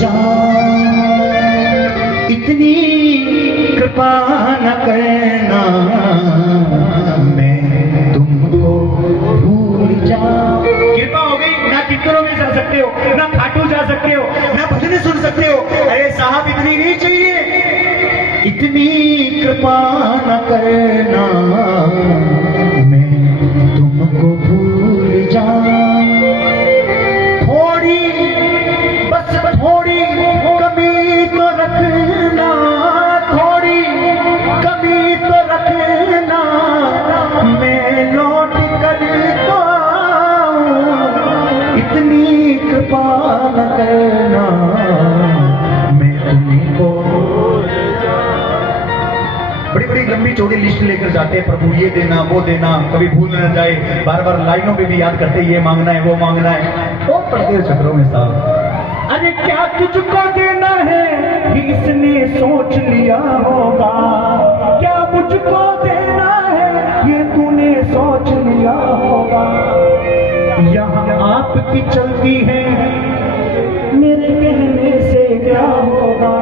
जाऊं, इतनी कृपा न करना मैं तुमको भूल जाऊं। कृपा हो गई ना, कीर्तनों में जा सकते हो, ना खाटू जा सकते हो, ना भजन सुन सकते हो। अरे साहब इतनी नहीं चाहिए, इतनी कृपा न करना मैं तुमको भूल जाऊं। थोड़ी बस थोड़ी कमी तो रखना, थोड़ी कमी तो रखना, मैं लौट कर तो आऊं, इतनी कृपा न करना मैं तुमको। बड़ी बड़ी लंबी चौड़ी लिस्ट लेकर जाते हैं, प्रभु ये देना वो देना, कभी भूल न जाए, बार बार लाइनों में भी याद करते, ये मांगना है वो मांगना है, तो पढ़ते हैं चक्रों में साहब। अरे क्या तुझको देना है इसने सोच लिया होगा, क्या मुझको देना है ये तूने सोच लिया होगा। यहाँ आपकी चलती है मेरे कहने से क्या होगा।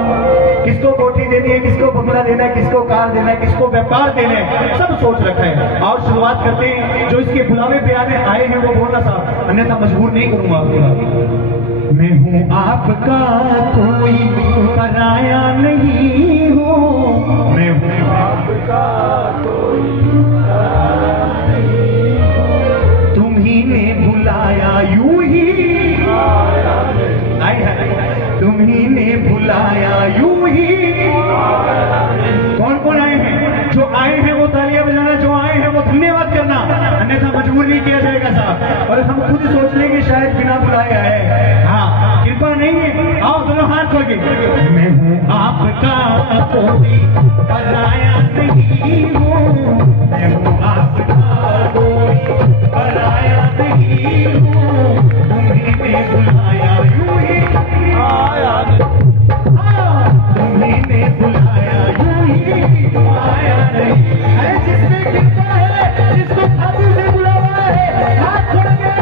किसको कोठी देनी है, किसको बंगला देना है, किसको कार देना है, किसको व्यापार देना है, सब सोच रखा है। और शुरुआत करते हैं जो इसके बुलावे पे आए हैं वो बोलना साहब, अन्यथा मजबूर नहीं करूंगा आपको। मैं हूँ आपका कोई पराया नहीं हूँ, मैं हूँ आपका कोई पराया नहीं हूँ, तुम्ही ने बुलाया यूं ही आए हैं, तुम्ही ने बुलाया यूं ही। कौन कौन आए हैं? जो आए हैं वो तालियां बजाना, जो आए हैं वो धन्यवाद करना, अन्यथा मजबूर नहीं किया जाएगा साहब। और हम खुद सोच लेंगे शायद बिना बुलाए आए। हाँ, कृपा नहीं है। आओ दोनों हाथ खोल के, मैं हूँ आपका कोई पराया नहीं हूँ, मैं हूँ आपका कोई पराया नहीं हूँ, तुम्ही ने बुलाया यूं ही आया, तुम्ही ने बुलाया यूं ही आया नहीं। अरे जिसमें कृपा है, जिसको खातू से बुलावा है, हाथ छोड़ के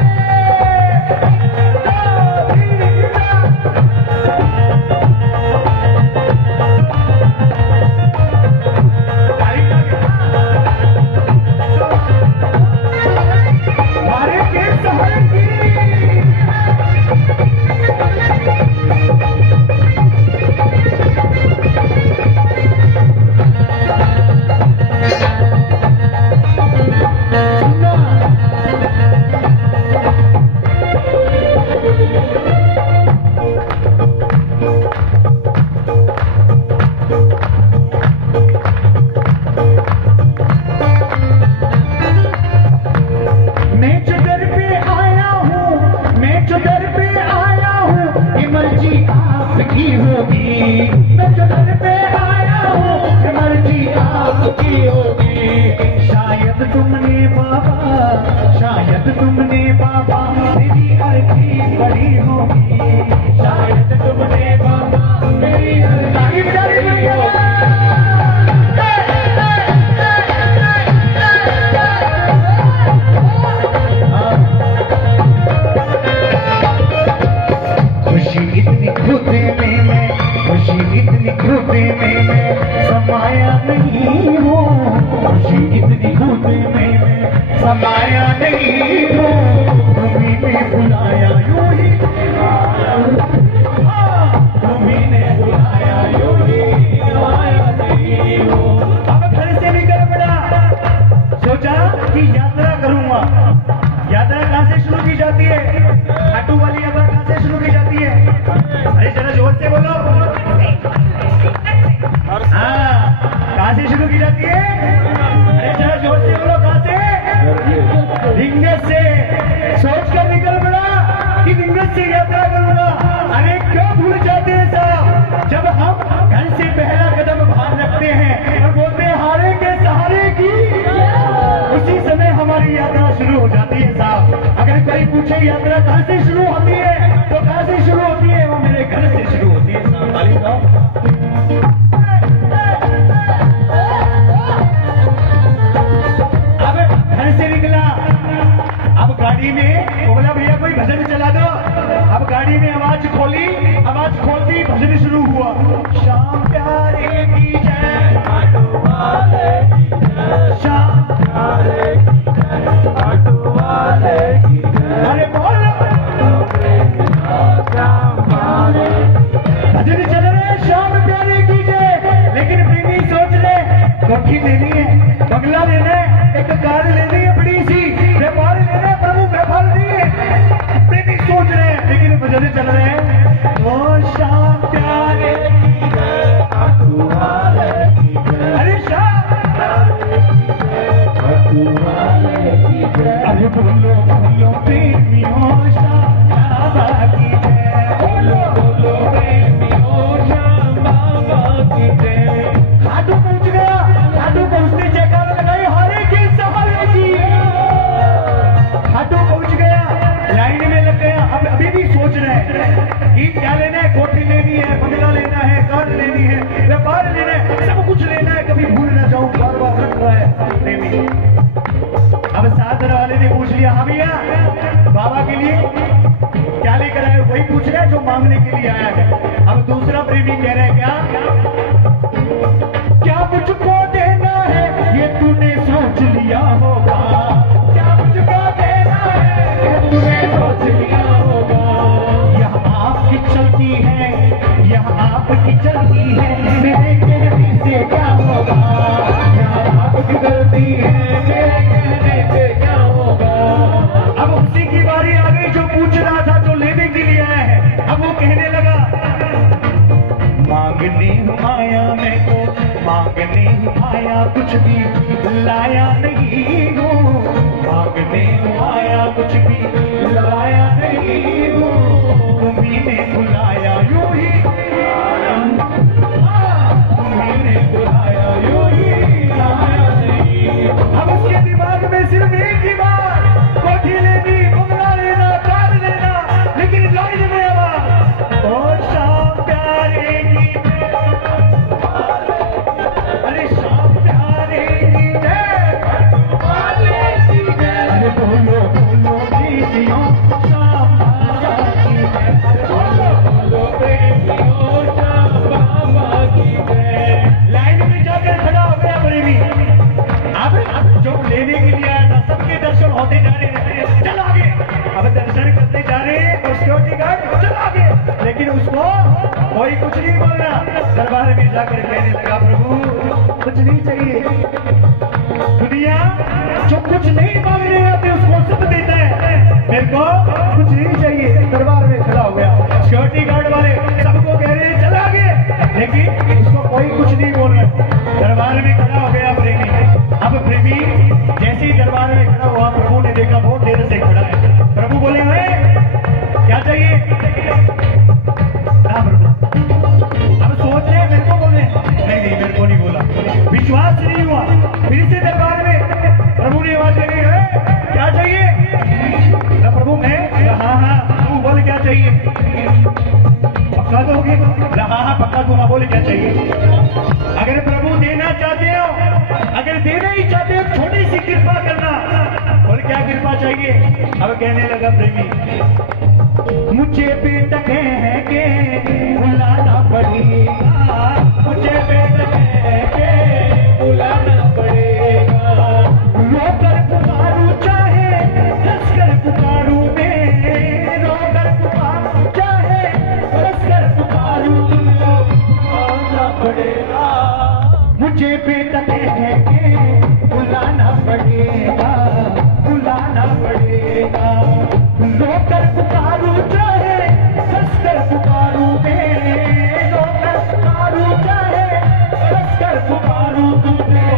समाया नहीं हो, तुम्ही ने बुलाया यूं ही, तुम्ही ने बुलाया यूं ही आया नहीं हो। अब घर से निकल पड़ा, सोचा कि यात्रा करूंगा। यात्रा कहाँ से शुरू की जाती है? खाटू वाली यात्रा कहाँ से शुरू की जाती है? अरे जरा जोर से बोलो। हाँ, कहाँ से शुरू की जाती है? अरे जरा जोर से बोलो, कहाँ से? रिंगस से। सोच कर निकल पड़ा कि रिंगस से यात्रा करूंगा। अरे क्यों भूल जाते हैं साहब, जब हम घर से पहला कदम बाहर रखते हैं और बोलते हैं हारे के सहारे की, उसी समय हमारी यात्रा शुरू हो जाती है साहब। अगर कोई पूछे यात्रा कहाँ से शुरू होती है, तो कहाँ से शुरू होती है? वो मेरे घर से शुरू होती है साहब। ताली दो। गाड़ी में बोला भैया कोई भजन चला दो। अब गाड़ी में आवाज खोली, आवाज खोलती भजन शुरू हुआ। श्याम प्यारे की जय, ऑटो वाले की जय, श्याम प्यारे की जय, ऑटो वाले की जय। अरे बोलो श्याम प्यारे, भजन चल रहे श्याम प्यारे की जय। लेकिन प्रेमी सोच रहे कोठी लेनी है, बंगला लेना है, एक कार लेनी है बड़ी सी, व्यापार लेना है, प्रभु व्यापार नहीं है। प्रेमी सोच रहे हैं लेकिन भजन चल रहे हैं। ओ श्याम प्यारे की जय, ऑटो वाले की जय। अरे श्याम प्यारे की जय, ऑटो वाले की जय। अरे बोलो बोलो प्रेमियों श्याम बाबा की जय, बोलो बोलो प्रेमियों श्याम बाबा की जय। खाटू पहुंच गया, खाटू पहुंचते जयकार लगाई हरे की सवारी की। खाटू पहुंच गया, लाइन में लग गया। अब अभी भी सोच रहे हैं कि क्या लेना है, कोठी लेनी है, बंगला लेना है, कार लेनी है, व्यापार लेना है, सब कुछ लेना है, कभी भूल ना जाऊं, बार बार रख रहा है प्रेमी। अब साधन वाले ने पूछ लिया, हाँ भैया बाबा के लिए क्या लेकर आए, वही पूछ रहे जो मांगने के लिए आया है। अब दूसरा प्रेमी कह रहे क्या, क्या मुझको देना है ये तूने सोच लिया होगा, क्या मुझको देना है ये तूने सोच लिया होगा। यह आपकी चलती है, यह आपकी चलती है, मेरे कहने से क्या होगा। यह आपकी गलती है, मेरे कहने से क्या होगा। अब उसी की बारी आ गई जो पूछ रहा था, जो लेने के लिए आया है। अब वो कहने लगा, मांगने आया मैं तो मांगने आया, कुछ भी लाया नहीं हूँ। मांगने आया, कुछ भी लाया नहीं हूँ। तुम्ही ने बुलाया यूं ही, तुम्ही ने बुलाया यूं ही आया नहीं। अब उसके दिमाग में सिर्फ एक ही बात, कोठी लेनी, बंगला लेना, कार लेना, लेकिन लाइन में आवाज, और शाम प्यारे की, अरे शाम प्यारे की जय, वाले की जय। अरे बोलो बोलो प्रेमियों शाम बाबा की जय, बोलो बोलो प्रेमियों शाम बाबा की जय। लाइन में जाकर खड़ा हो गया प्रेमी। अब जो लेने के लिए आया था, सबके दर्शन होते जा रहे हैं, चल आगे। अब दर्शन करते जा रहे हैं और सिक्योरिटी गार्ड चल आगे, लेकिन उसको कोई कुछ नहीं बोल रहा। दरबार में जाकर कहने लगा, प्रभु कुछ नहीं चाहिए, दुनिया जो कुछ नहीं मांग रही है उसको सब देता है, मेरे को कुछ नहीं चाहिए। दरबार में खड़ा हो गया, सिक्योरिटी गार्ड वाले सबको कह रहे हैं चल आगे, लेकिन उसको कोई कुछ नहीं बोल रहा। दरबार में खड़ा हो गया प्रेमी। अब प्रेमी जैसे ही दरबार में खड़ा हुआ, प्रभु ने देखा बहुत देर से खड़ा है। प्रभु बोले, क्या चाहिए? प्रभु अब सोच रहे मेरे को बोले, नहीं मेरे को नहीं बोला, विश्वास नहीं हुआ। फिर से दरबार में प्रभु ने आवाज लगी, क्या चाहिए? प्रभु मैं, हाँ तू बोल क्या चाहिए, पक्का दोगे? हाँ पक्का दूंगा, बोले क्या चाहिए। अगर प्रभु देना चाहते हो, अगर देना ही चाहते हो, थोड़ी सी कृपा करना। बोल क्या कृपा चाहिए? अब कहने लगा प्रेमी, मुझे बेटक है के बुलाना पड़ेगा, मुझे बेटक है के बुलाना पड़ेगा। रोकर पुकारूं चाहे हंसकर पुकारूं मैं, रोकर पुकारूं चाहे हंसकर पुकारूं, आना पड़ेगा। मुझे बेटक है के बुलाना पड़ेगा, बुलाना पड़ेगा। रोकर पुकारूं चाहे हंसकर पुकारूं मैं, रोकर पुकारूं चाहे हंसकर पुकारूं, तुझे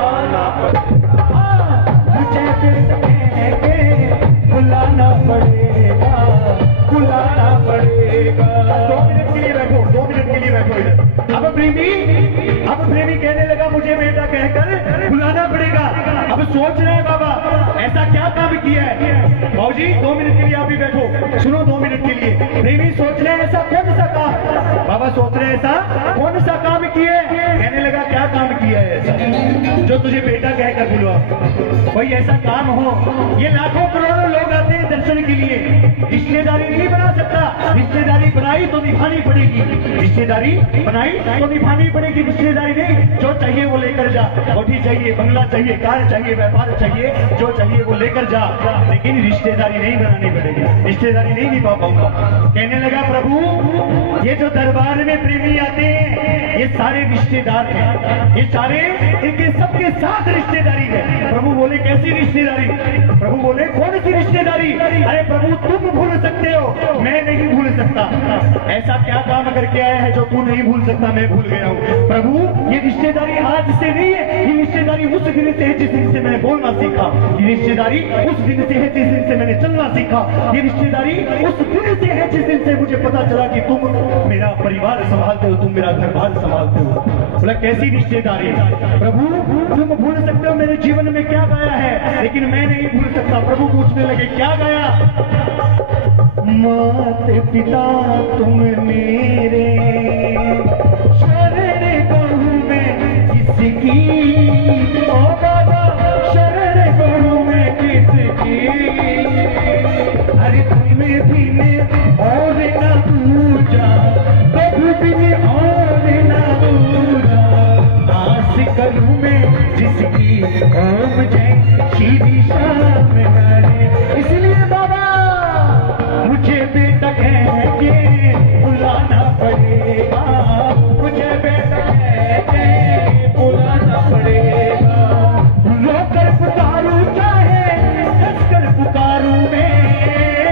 आना पड़ेगा। मुझे बेटक है के बुलाना पड़ेगा, बुलाना पड़ेगा। 2 मिनट के लिए बैठो, 2 मिनट के लिए बैठो इधर। अब प्रेमी कहने लगा, मुझे बेटा कहकर बुलाना पड़ेगा। अब सोच रहे हैं बाबा ऐसा क्या काम किया है। बाबूजी 2 मिनट के लिए आप भी बैठो, सुनो 2 मिनट के लिए। प्रेमी सोच रहे हैं ऐसा कौन सा काम, बाबा सोच रहे हैं ऐसा कौन सा काम किया है। कहने लगा, क्या काम किया है ऐसा जो तुझे बेटा कहकर बुलवा। कोई ऐसा काम हो, ये लाखों करोड़ों लोग आते हैं दर्शन के लिए, रिश्तेदारी नहीं बना सकता, रिश्तेदारी बनाई तो निभानी पड़ेगी, रिश्तेदारी बनाई तो निभानी पड़ेगी। रिश्तेदारी नहीं, जो चाहिए वो लेकर जा, कोठी चाहिए, बंगला चाहिए, कार चाहिए, व्यापार चाहिए, जो चाहिए वो लेकर जा, लेकिन रिश्तेदारी नहीं बनानी पड़ेगी, रिश्तेदारी नहीं निभा पाऊंगा। कहने लगा प्रभु ये जो दरबार में प्रेमी आते हैं ये सारे रिश्तेदार हैं, ये सारे इनके सबके साथ रिश्तेदारी है। प्रभु बोले कैसी रिश्तेदारी? प्रभु बोले कौन सी रिश्तेदारी? अरे प्रभु तुम भूल सकते हो, मैं नहीं भूल सकता। ऐसा क्या काम करके आया है जो तू नहीं भूल सकता, मैं भूल गया हूँ। प्रभु ये रिश्तेदारी आज से नहीं है, ये रिश्तेदारी उस दिन से है जिस दिन से मैंने बोलना सीखा, ये रिश्तेदारी उस दिन से है जिस दिन से मैंने चलना सीखा, ये रिश्तेदारी उस दिन से है जिस दिन से मुझे पता चला कि तुम मेरा परिवार संभालते हो, तुम मेरा घर बार संभालते हो। बोला कैसी रिश्तेदारी? प्रभु तुम भूल सकते हो मेरे जीवन में क्या गाया है, लेकिन मैं नहीं भूल सकता। प्रभु पूछने लगे क्या गाया? माता पिता तुम मेरे, शरण कहूँ मैं किसकी, ओ बाबा शरण कहूँ मैं किसकी। अरे तुम्हें बिन और न दूजा, प्रभु बिन और न दूजा, आस करूँ मैं जिसकी ओम जय श्री श्याम हरे। इसलिए बाबा मुझे बेटा कह के बुलाना पड़ेगा, मुझे बेटा कह के बुलाना पड़ेगा। रोकर पुकारूं चाहे हंसकर पुकारूं मैं,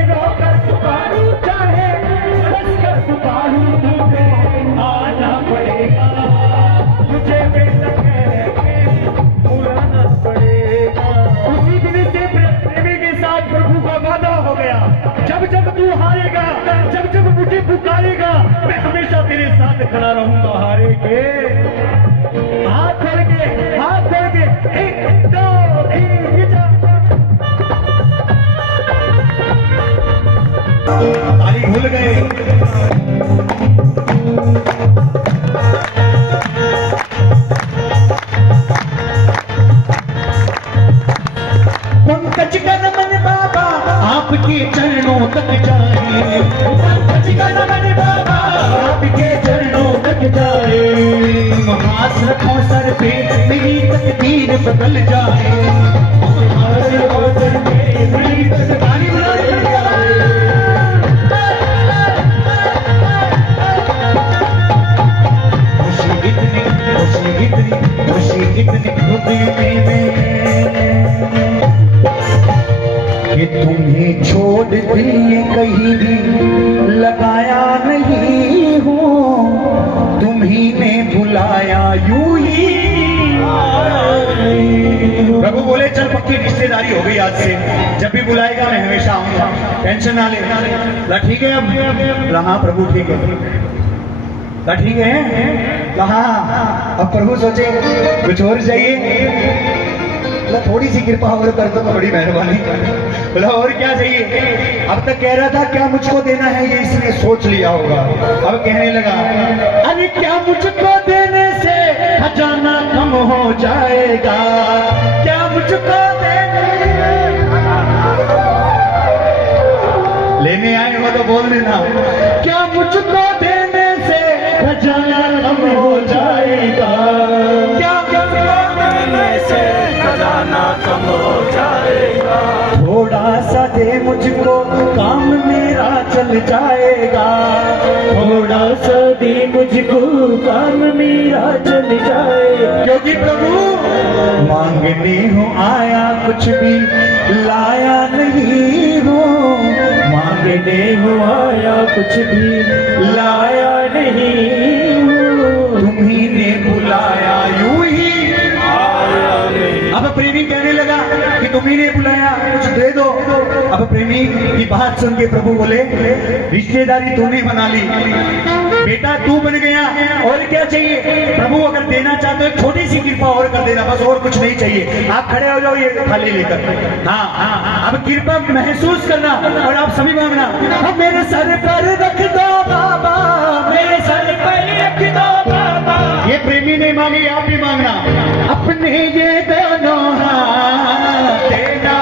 रोकर पुकारूं चाहे हंसकर पुकारूं तुम्हें आना पड़ेगा, मुझे बेटा कह के बुलाना पड़ेगा। उसी दिन से प्रेमी के साथ प्रभु का वादा हो गया, जब जब तू हारेगा, जब जब मुझे पुकारेगा, मैं हमेशा तेरे साथ खड़ा रहूंगा। हारे के हाथ धर के, हाथ धर के, 1 2 3 ताली भूल गए। पंकज का नमन बाबा आपके चरणों तक जाए, पंकज का नमन बाबा आपके चरणों तक जाए। हाथ रखो सर पे मेरी तकदीर बदल जाए, हाथ रखो सर पे मेरी तकदीर बदल जाए। खुशी इतनी, खुशी इतनी, खुशी इतनी हृदय में कि तुम्हें छोड़ दिल कहीं भी लगाया नहीं हूँ, तुम्ही ने बुलाया यूं ही। प्रभु बोले चल पक्की रिश्तेदारी हो गई, आज से जब भी बुलाएगा मैं हमेशा आऊंगा, टेंशन ना ले। ठीक है अब? हाँ प्रभु ठीक है, ठीक है। हाँ अब प्रभु सोचे कुछ और चाहिए, थोड़ी सी कृपा और कर दो तो बड़ी मेहरबानी। बोला और क्या चाहिए? अब तक कह रहा था क्या मुझको देना है, ये इसने सोच लिया होगा। अब कहने लगा अरे क्या मुझको देने से खजाना कम हो जाएगा, क्या मुझको लेने आए हो तो बोल देना, क्या मुझको देने से खजाना कम हो जाएगा, क्या देने से खजाना कम हो जाएगा। थोड़ा सा दे मुझको काम मेरा चल जाएगा, थोड़ा सा दे मुझको काम मेरा चल जाएगा। क्योंकि प्रभु मांगने हो आया कुछ भी लाया नहीं हो, मांगने हो आया कुछ भी लाया नहीं हो, तुम्ही ने बुलाया यूं ही। अब प्रेमी कहने लगा कि तुम्ही ने बुलाया कुछ दे दो। अब प्रेमी की बात सुन के प्रभु बोले रिश्तेदारी तूने बना ली, बेटा तू बन गया, और क्या चाहिए? प्रभु अगर देना चाहते हो छोटी सी कृपा और कर देना, बस और कुछ नहीं चाहिए। आप खड़े हो जाओ ये थाली लेकर। हाँ अब कृपा महसूस करना और आप सभी मांगना। अब मेरे सर पर रख दो बाबा, मेरे सर पर रख दो बाबा। ये प्रेमी ने मांगी, आप भी मांगना। अपने ये दोनों हाथ देना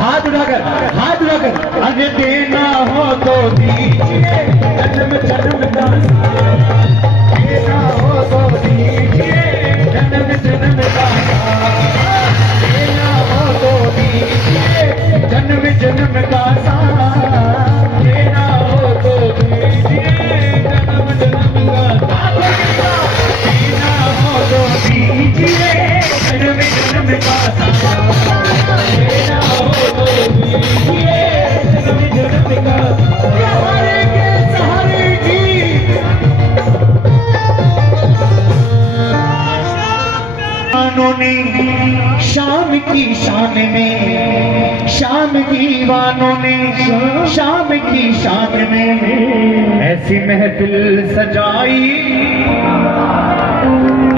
हाथ उठाकर, हाथ उठाकर। अगर देना हो ने शाम की शान में, शाम दीवानों ने शाम की शान में ऐसी महफिल सजाई।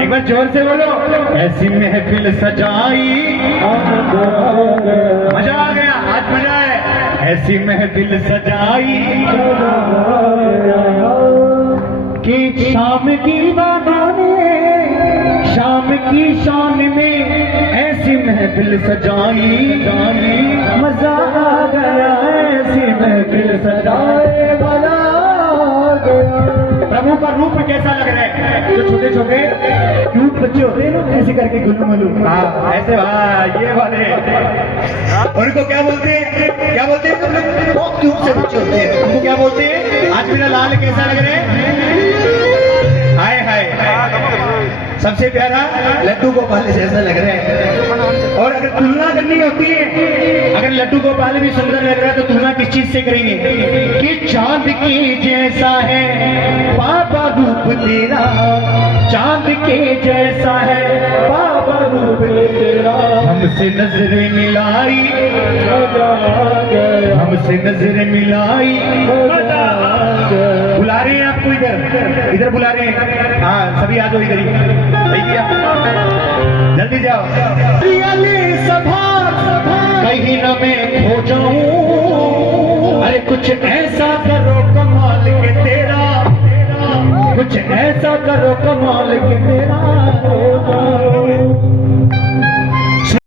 एक बार जोर से बोलो, ऐसी महफिल सजाई। मजा आ गया, आज मजा है। ऐसी महफिल सजाई कि शाम दीवानों ने शाम की शान में ऐसी महफिल सजाई। मजा आ गया, ऐसी महफिल सजाए वाला प्रभु का रूप कैसा लग रहा है? जो छोटे छोटे क्यूट बच्चे होते हैं ना, ऐसे करके गुल्लू मल्लू, ऐसे ये वाले, उनको क्या बोलते हैं? क्या बोलते हैं? बहुत क्यूट से बच्चे होते हैं, उनको क्या बोलते हैं? आज मेरा लाल कैसा लग रहा है? हाय हाय, सबसे प्यारा लड्डू गोपाल जैसा लग रहा है। और अगर तुलना करनी होती है, अगर लड्डू गोपाल भी सुंदर लग रहा है तो तुलना किस चीज से करेंगे? कि चांद की जैसा है बाबा रूप तेरा, चांद के जैसा है बाबा रूप तेरा। हमसे नजर मिलाई, हमसे नजर मिलाई। बुला रहे हैं आपको, इधर इधर बुला रहे हैं। हाँ सभी आ जाओ इधर ही, सही किया, जल्दी जाओ। सभा कहीं न मैं खो जाऊं, अरे कुछ ऐसा करो कमाल के तेरा, कुछ ऐसा करो कमाल के तेरा।